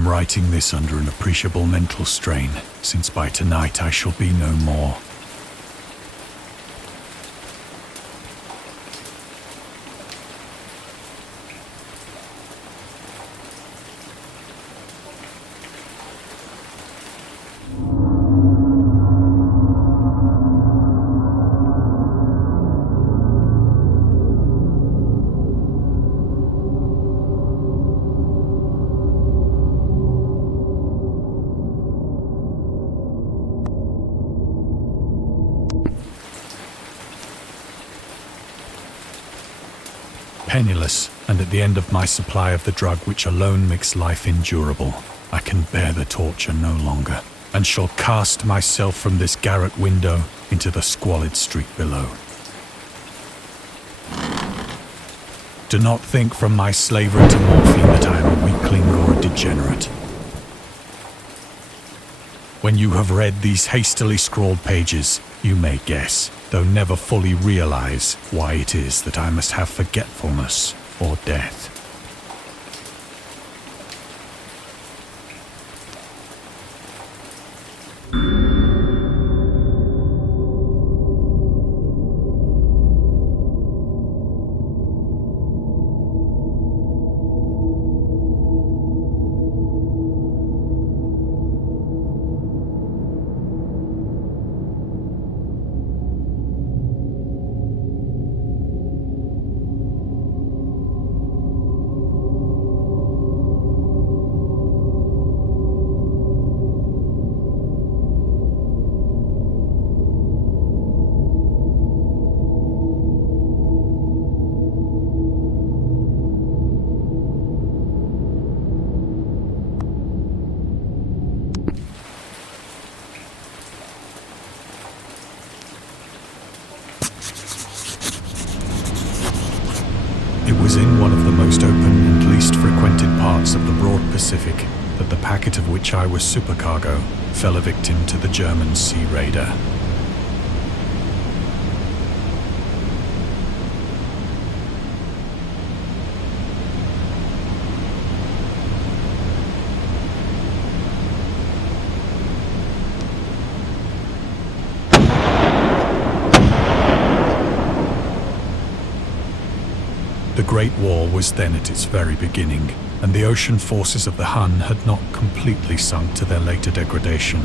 am writing this under an appreciable mental strain, since by tonight I shall be no more. Penniless, and at the end of my supply of the drug which alone makes life endurable, I can bear the torture no longer, and shall cast myself from this garret window into the squalid street below. Do not think from my slavery to morphine that I am a weakling or a degenerate. When you have read these hastily scrawled pages, you may guess, though never fully realize, why it is that I must have forgetfulness or death. It was in one of the most open and least frequented parts of the broad Pacific that the packet of which I was supercargo fell a victim to the German sea raider. The Great War was then at its very beginning, and the ocean forces of the Hun had not completely sunk to their later degradation.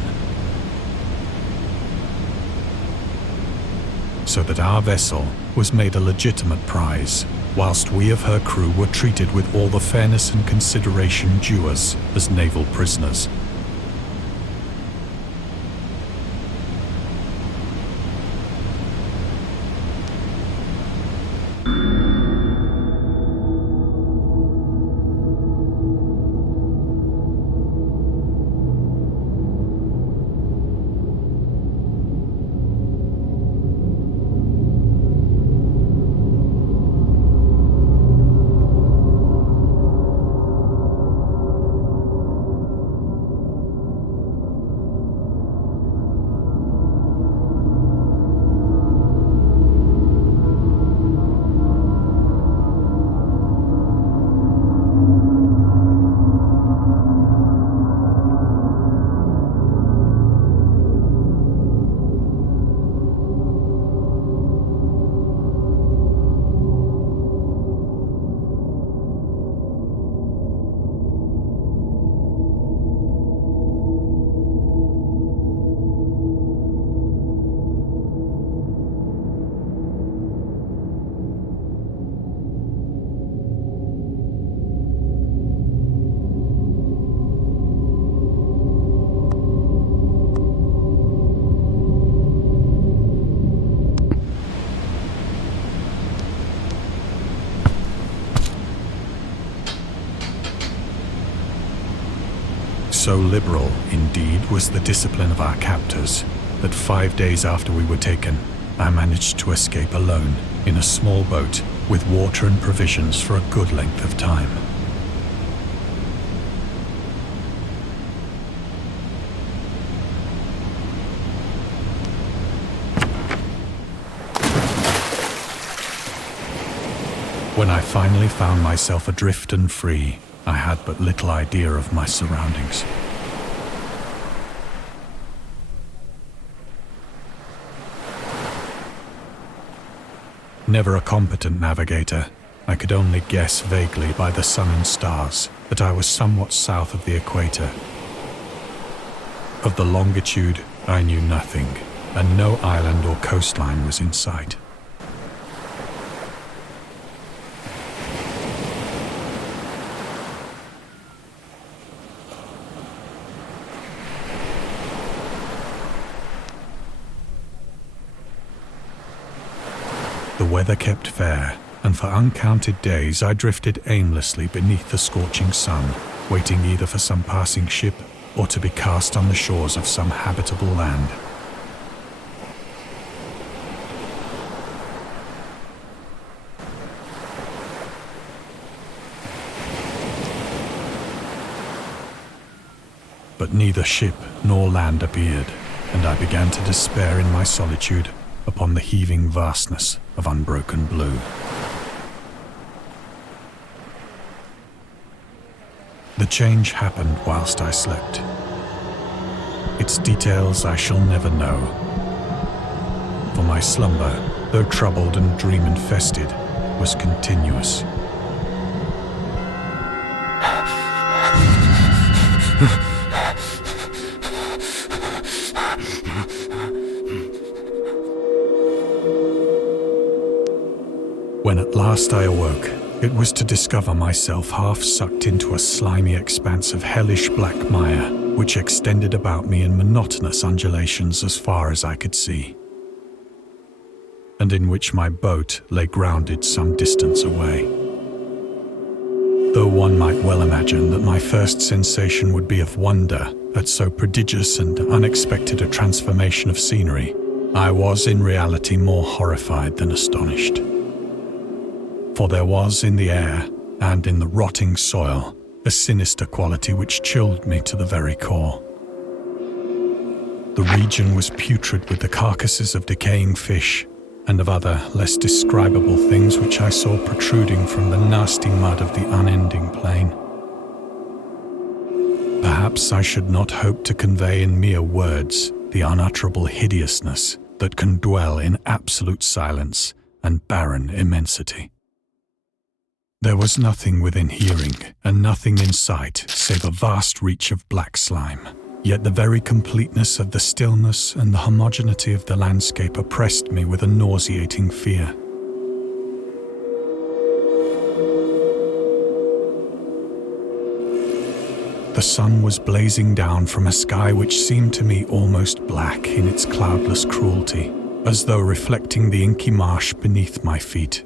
So that our vessel was made a legitimate prize, whilst we of her crew were treated with all the fairness and consideration due us as naval prisoners. So liberal, indeed, was the discipline of our captors, that 5 days after we were taken, I managed to escape alone, in a small boat, with water and provisions for a good length of time. When I finally found myself adrift and free, I had but little idea of my surroundings. Never a competent navigator, I could only guess vaguely by the sun and stars that I was somewhat south of the equator. Of the longitude, I knew nothing, and no island or coastline was in sight. The weather kept fair, and for uncounted days I drifted aimlessly beneath the scorching sun, waiting either for some passing ship or to be cast on the shores of some habitable land. But neither ship nor land appeared, and I began to despair in my solitude upon the heaving vastness of unbroken blue. The change happened whilst I slept. Its details I shall never know, for my slumber, though troubled and dream-infested, was continuous. When at last I awoke, it was to discover myself half sucked into a slimy expanse of hellish black mire, which extended about me in monotonous undulations as far as I could see, and in which my boat lay grounded some distance away. Though one might well imagine that my first sensation would be of wonder at so prodigious and unexpected a transformation of scenery, I was in reality more horrified than astonished. For there was in the air and in the rotting soil a sinister quality which chilled me to the very core. The region was putrid with the carcasses of decaying fish and of other less describable things which I saw protruding from the nasty mud of the unending plain. Perhaps I should not hope to convey in mere words the unutterable hideousness that can dwell in absolute silence and barren immensity. There was nothing within hearing and nothing in sight save a vast reach of black slime. Yet the very completeness of the stillness and the homogeneity of the landscape oppressed me with a nauseating fear. The sun was blazing down from a sky which seemed to me almost black in its cloudless cruelty, as though reflecting the inky marsh beneath my feet.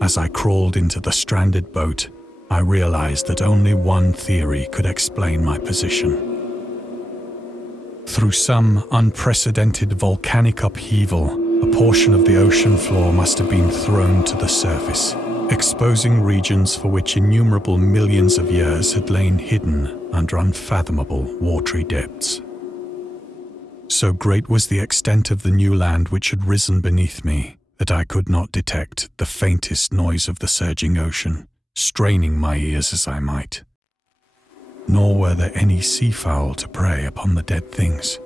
As I crawled into the stranded boat, I realized that only one theory could explain my position. Through some unprecedented volcanic upheaval, a portion of the ocean floor must have been thrown to the surface, exposing regions for which innumerable millions of years had lain hidden under unfathomable watery depths. So great was the extent of the new land which had risen beneath me, that I could not detect the faintest noise of the surging ocean, straining my ears as I might. Nor were there any seafowl to prey upon the dead things.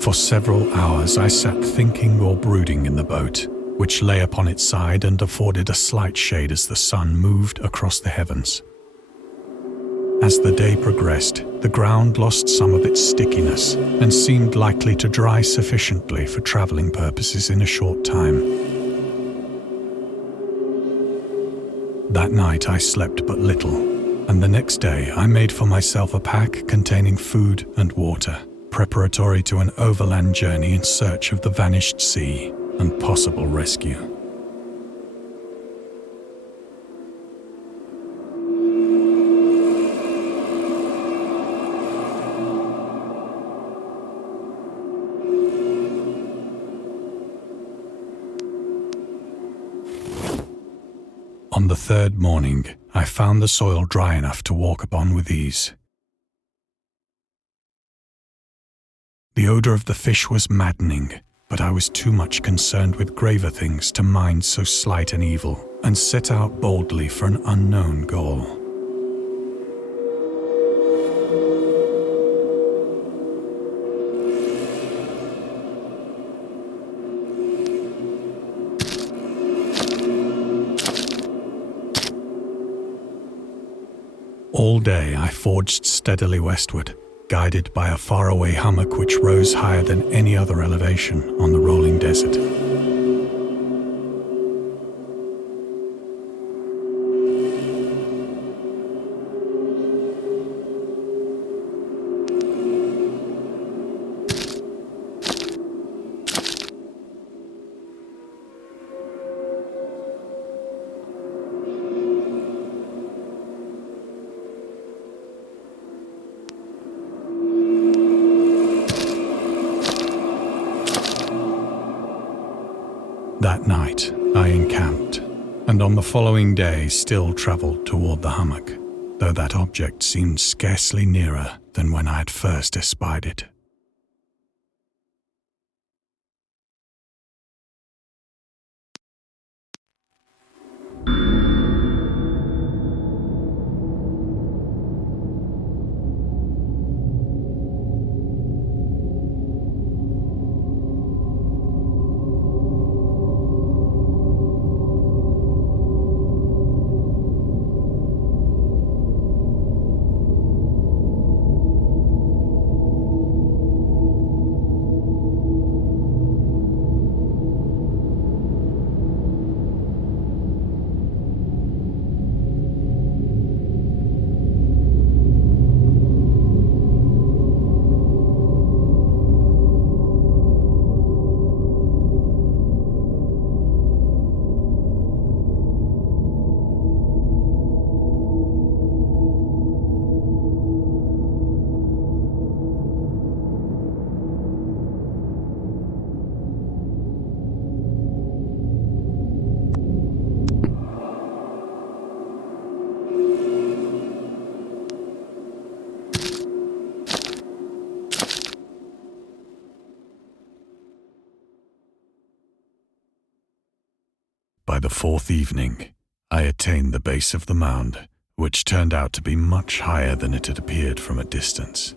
For several hours I sat thinking or brooding in the boat, which lay upon its side and afforded a slight shade as the sun moved across the heavens. As the day progressed, the ground lost some of its stickiness and seemed likely to dry sufficiently for traveling purposes in a short time. That night I slept but little, and the next day I made for myself a pack containing food and water, preparatory to an overland journey in search of the vanished sea and possible rescue. On the third morning, I found the soil dry enough to walk upon with ease. The odor of the fish was maddening, but I was too much concerned with graver things to mind so slight an evil, and set out boldly for an unknown goal. All day I forged steadily westward, guided by a faraway hummock which rose higher than any other elevation on the rolling desert. That night, I encamped, and on the following day still travelled toward the hummock, though that object seemed scarcely nearer than when I had first espied it. By the fourth evening, I attained the base of the mound, which turned out to be much higher than it had appeared from a distance.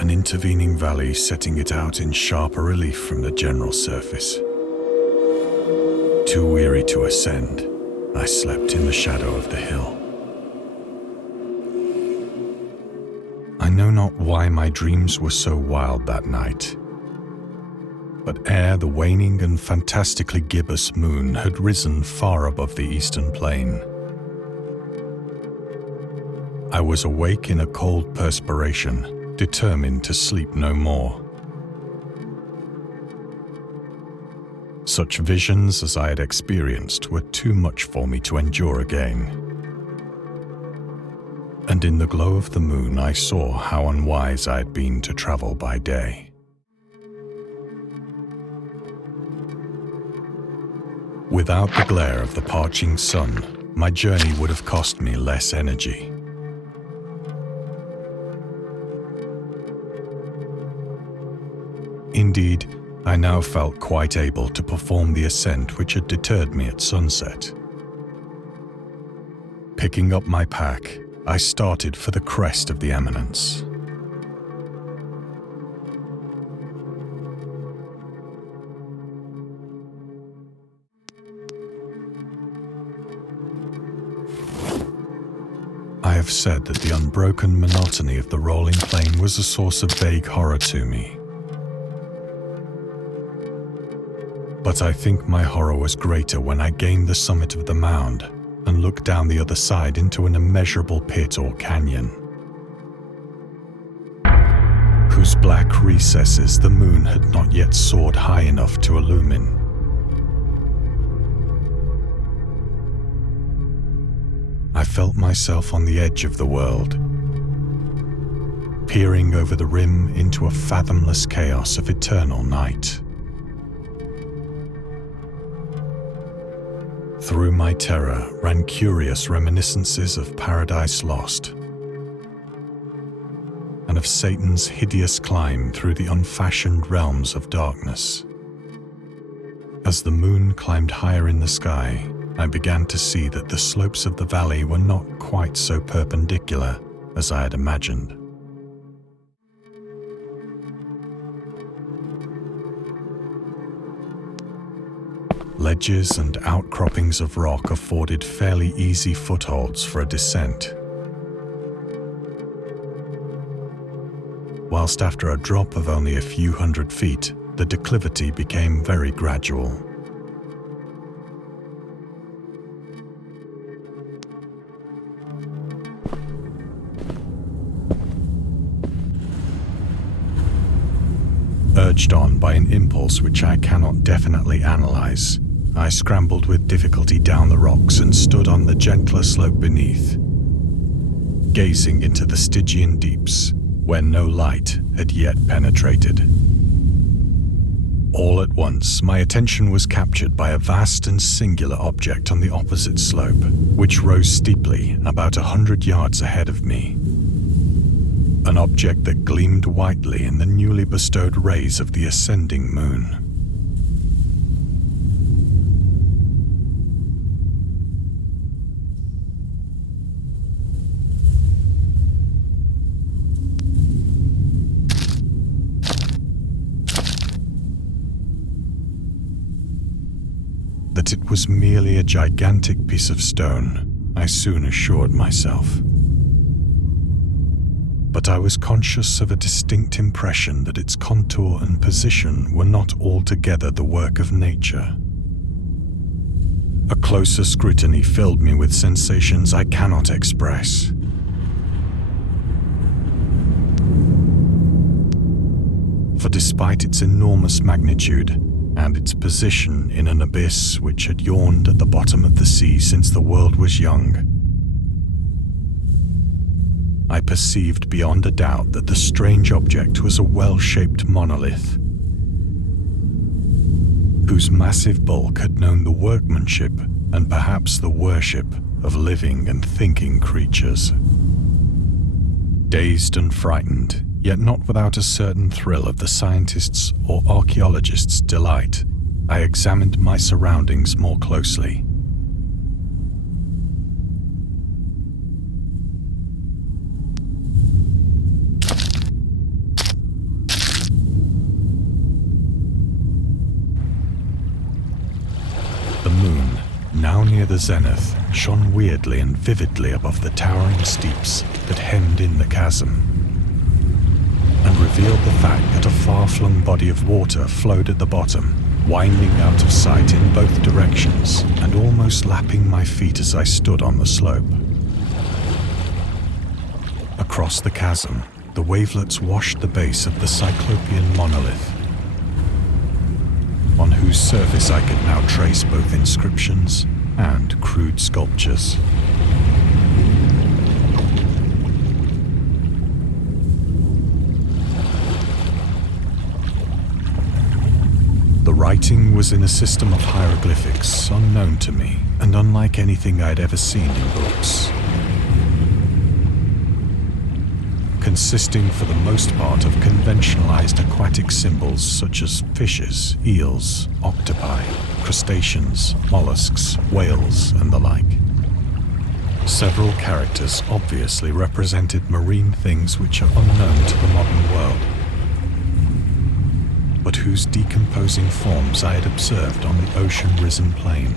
An intervening valley setting it out in sharper relief from the general surface. Too weary to ascend, I slept in the shadow of the hill. I know not why my dreams were so wild that night, but ere the waning and fantastically gibbous moon had risen far above the eastern plain, I was awake in a cold perspiration, determined to sleep no more. Such visions as I had experienced were too much for me to endure again. And in the glow of the moon I saw how unwise I had been to travel by day. Without the glare of the parching sun, my journey would have cost me less energy. Indeed, I now felt quite able to perform the ascent which had deterred me at sunset. Picking up my pack, I started for the crest of the eminence. I have said that the unbroken monotony of the rolling plain was a source of vague horror to me. But I think my horror was greater when I gained the summit of the mound and looked down the other side into an immeasurable pit or canyon, whose black recesses the moon had not yet soared high enough to illumine. I felt myself on the edge of the world, peering over the rim into a fathomless chaos of eternal night. Through my terror ran curious reminiscences of Paradise Lost and of Satan's hideous climb through the unfashioned realms of darkness. As the moon climbed higher in the sky, I began to see that the slopes of the valley were not quite so perpendicular as I had imagined. Ledges and outcroppings of rock afforded fairly easy footholds for a descent, whilst after a drop of only a few hundred feet, the declivity became very gradual. Urged on by an impulse which I cannot definitely analyze, I scrambled with difficulty down the rocks and stood on the gentler slope beneath, gazing into the Stygian deeps, where no light had yet penetrated. All at once, my attention was captured by a vast and singular object on the opposite slope, which rose steeply about 100 yards ahead of me. An object that gleamed whitely in the newly bestowed rays of the ascending moon. That it was merely a gigantic piece of stone, I soon assured myself. But I was conscious of a distinct impression that its contour and position were not altogether the work of nature. A closer scrutiny filled me with sensations I cannot express. For despite its enormous magnitude, and its position in an abyss which had yawned at the bottom of the sea since the world was young, I perceived beyond a doubt that the strange object was a well-shaped monolith, whose massive bulk had known the workmanship and perhaps the worship of living and thinking creatures. Dazed and frightened, yet not without a certain thrill of the scientist's or archaeologist's delight, I examined my surroundings more closely. The moon, now near the zenith, shone weirdly and vividly above the towering steeps that hemmed in the chasm, and revealed the fact that a far-flung body of water flowed at the bottom, winding out of sight in both directions and almost lapping my feet as I stood on the slope. Across the chasm, the wavelets washed the base of the Cyclopean monolith, on whose surface I could now trace both inscriptions and crude sculptures. The writing was in a system of hieroglyphics unknown to me and unlike anything I'd ever seen in books, consisting for the most part of conventionalized aquatic symbols such as fishes, eels, octopi, crustaceans, mollusks, whales, and the like. Several characters obviously represented marine things which are unknown to the modern world, but whose decomposing forms I had observed on the ocean-risen plain.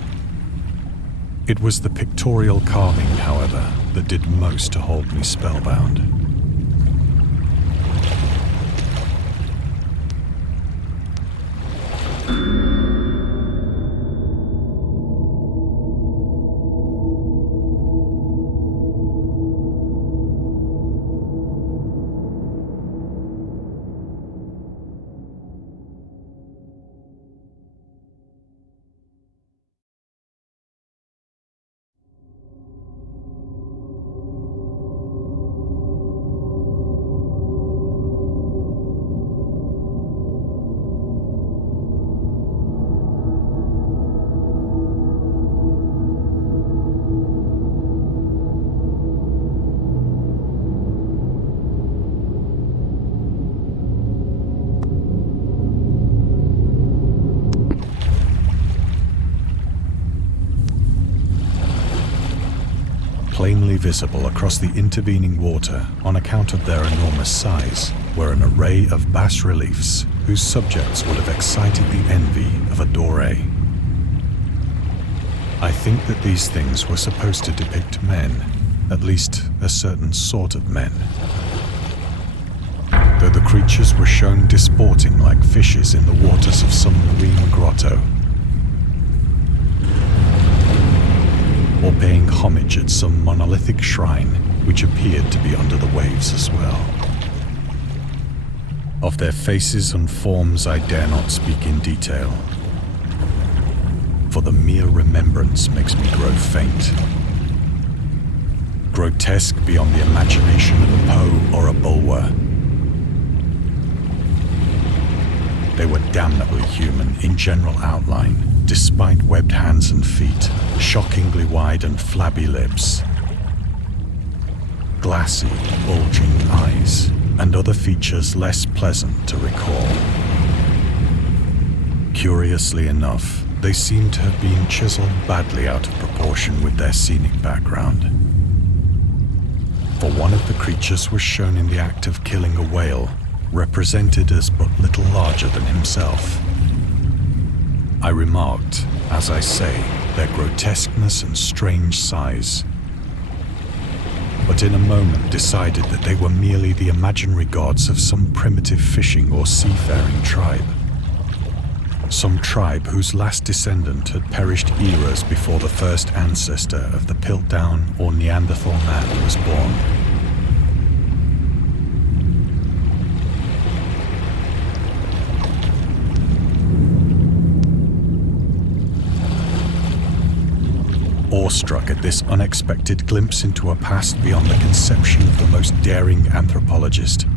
It was the pictorial carving, however, that did most to hold me spellbound. only visible across the intervening water on account of their enormous size, were an array of bas-reliefs whose subjects would have excited the envy of a Doré. I think that these things were supposed to depict men, at least a certain sort of men. Though the creatures were shown disporting like fishes in the waters of some marine grotto, or paying homage at some monolithic shrine which appeared to be under the waves as well. Of their faces and forms I dare not speak in detail, for the mere remembrance makes me grow faint. Grotesque beyond the imagination of a Poe or a Bulwer. They were damnably human in general outline, despite webbed hands and feet, shockingly wide and flabby lips, glassy, bulging eyes, and other features less pleasant to recall. Curiously enough, they seemed to have been chiseled badly out of proportion with their scenic background. For one of the creatures was shown in the act of killing a whale, represented as but little larger than himself. I remarked, as I say, their grotesqueness and strange size, but in a moment decided that they were merely the imaginary gods of some primitive fishing or seafaring tribe. Some tribe whose last descendant had perished eras before the first ancestor of the Piltdown or Neanderthal man was born. Awestruck at this unexpected glimpse into a past beyond the conception of the most daring anthropologist,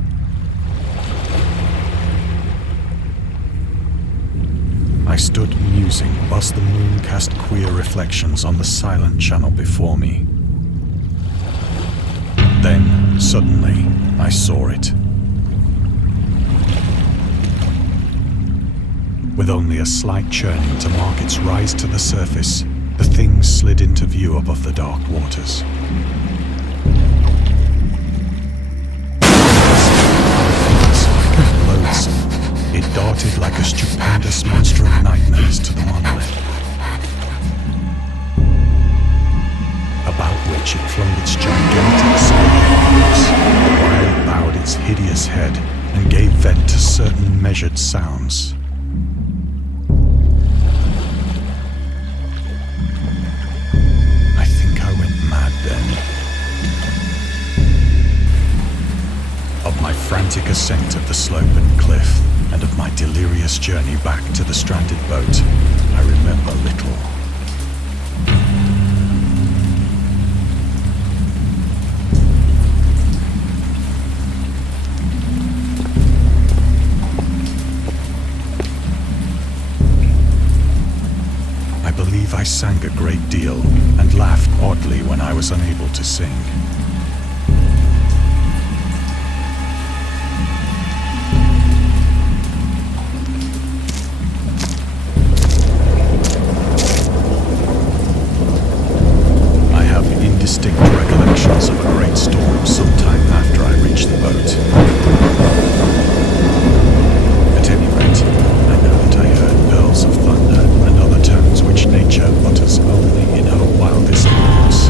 I stood musing whilst the moon cast queer reflections on the silent channel before me. Then, suddenly, I saw it. With only a slight churning to mark its rise to the surface, the thing slid into view above the dark waters. Loathsome, it darted like a stupendous monster of nightmares to the monolith, about which it flung its gigantic scaly arms, while it bowed its hideous head and gave vent to certain measured sounds. Of my frantic ascent of the slope and cliff, and of my delirious journey back to the stranded boat, I remember little. I believe I sang a great deal and laughed oddly when I was unable to sing. Distinct recollections of a great storm sometime after I reached the boat. At any rate, I know that I heard pearls of thunder and other tones which nature utters only in her wildest moods.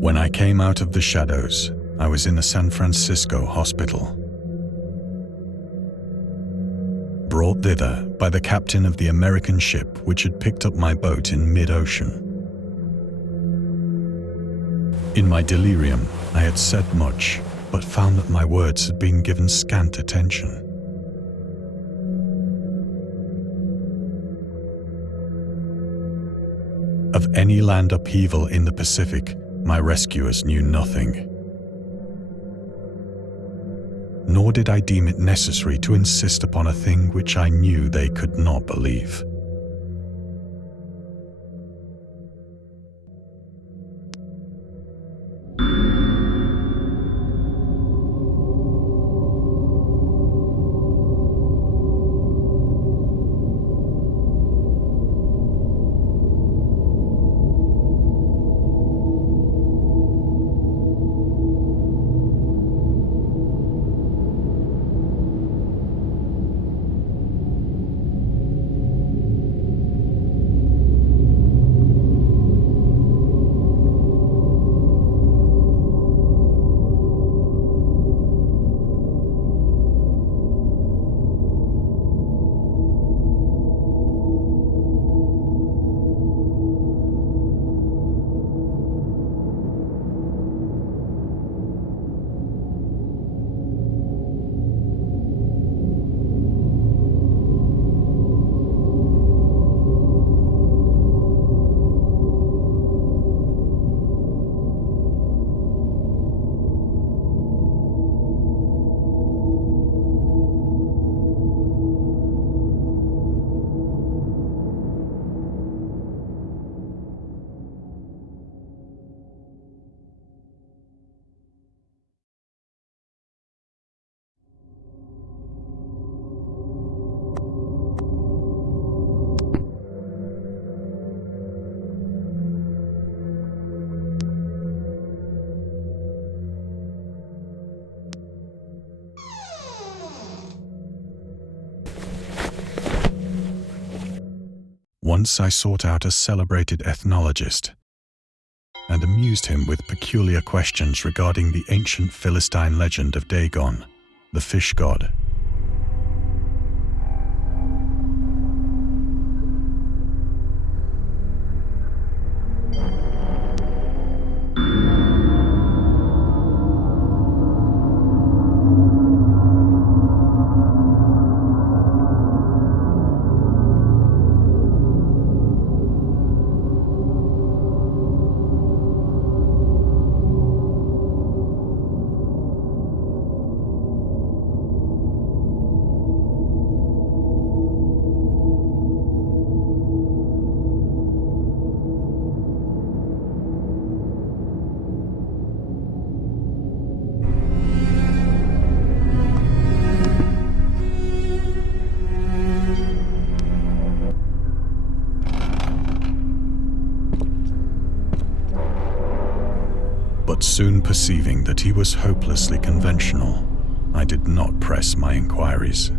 When I came out of the shadows, I was in a San Francisco hospital, brought thither by the captain of the American ship which had picked up my boat in mid-ocean. In my delirium, I had said much, but found that my words had been given scant attention. Of any land upheaval in the Pacific, my rescuers knew nothing. Nor did I deem it necessary to insist upon a thing which I knew they could not believe. Once I sought out a celebrated ethnologist and amused him with peculiar questions regarding the ancient Philistine legend of Dagon, the fish god. But soon perceiving that he was hopelessly conventional, I did not press my inquiries.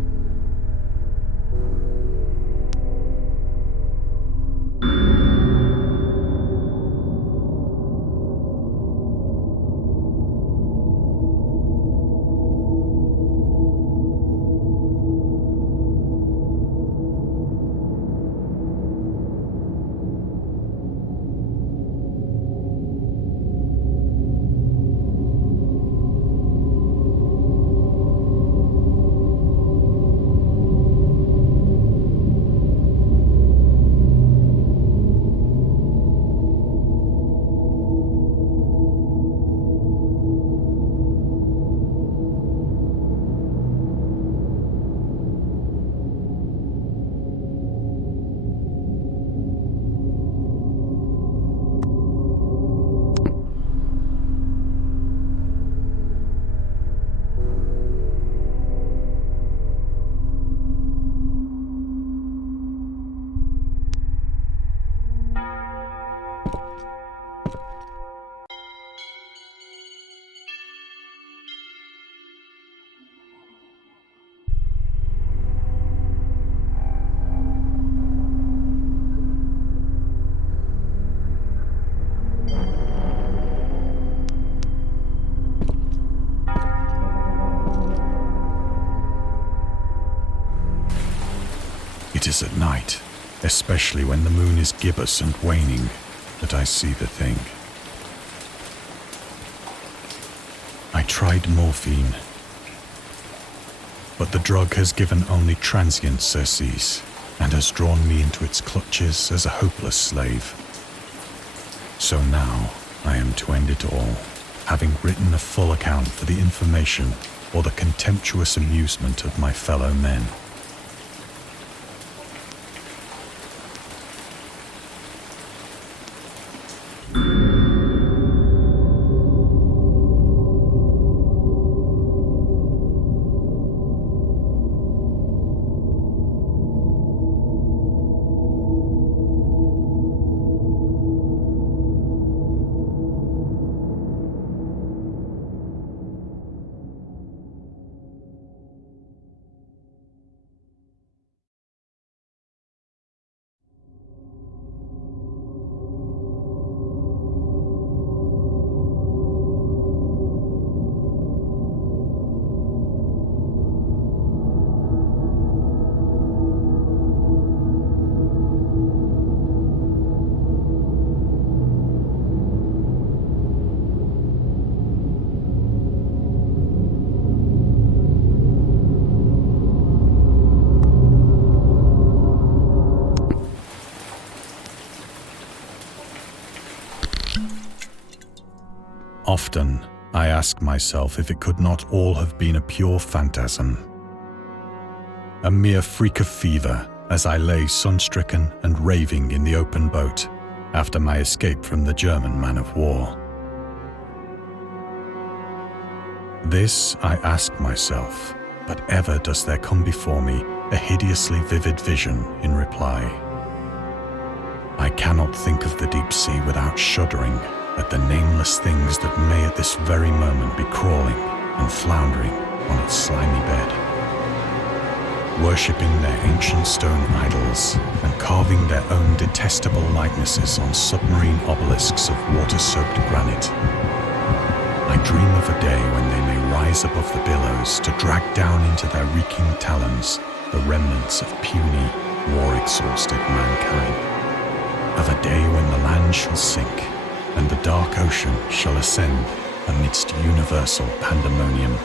It is at night, especially when the moon is gibbous and waning, that I see the thing. I tried morphine, but the drug has given only transient surcease and has drawn me into its clutches as a hopeless slave. So now I am to end it all, having written a full account for the information or the contemptuous amusement of my fellow men. Often, I ask myself if it could not all have been a pure phantasm. A mere freak of fever as I lay sun-stricken and raving in the open boat after my escape from the German man-of-war. This I ask myself, but ever does there come before me a hideously vivid vision in reply. I cannot think of the deep sea without shuddering at the nameless things that may at this very moment be crawling and floundering on its slimy bed. worshipping their ancient stone idols and carving their own detestable likenesses on submarine obelisks of water-soaked granite. I dream of a day when they may rise above the billows to drag down into their reeking talons the remnants of puny, war-exhausted mankind. Of a day when the land shall sink and the dark ocean shall ascend amidst universal pandemonium.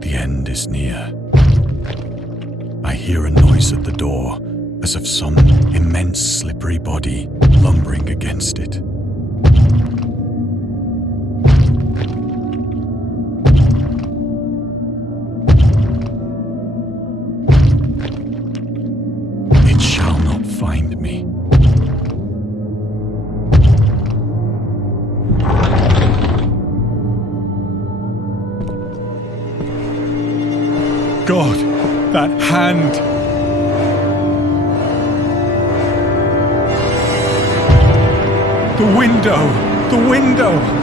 The end is near. I hear a noise at the door, as of some immense slippery body lumbering against it. It shall not find me. God, that hand! The window! The window!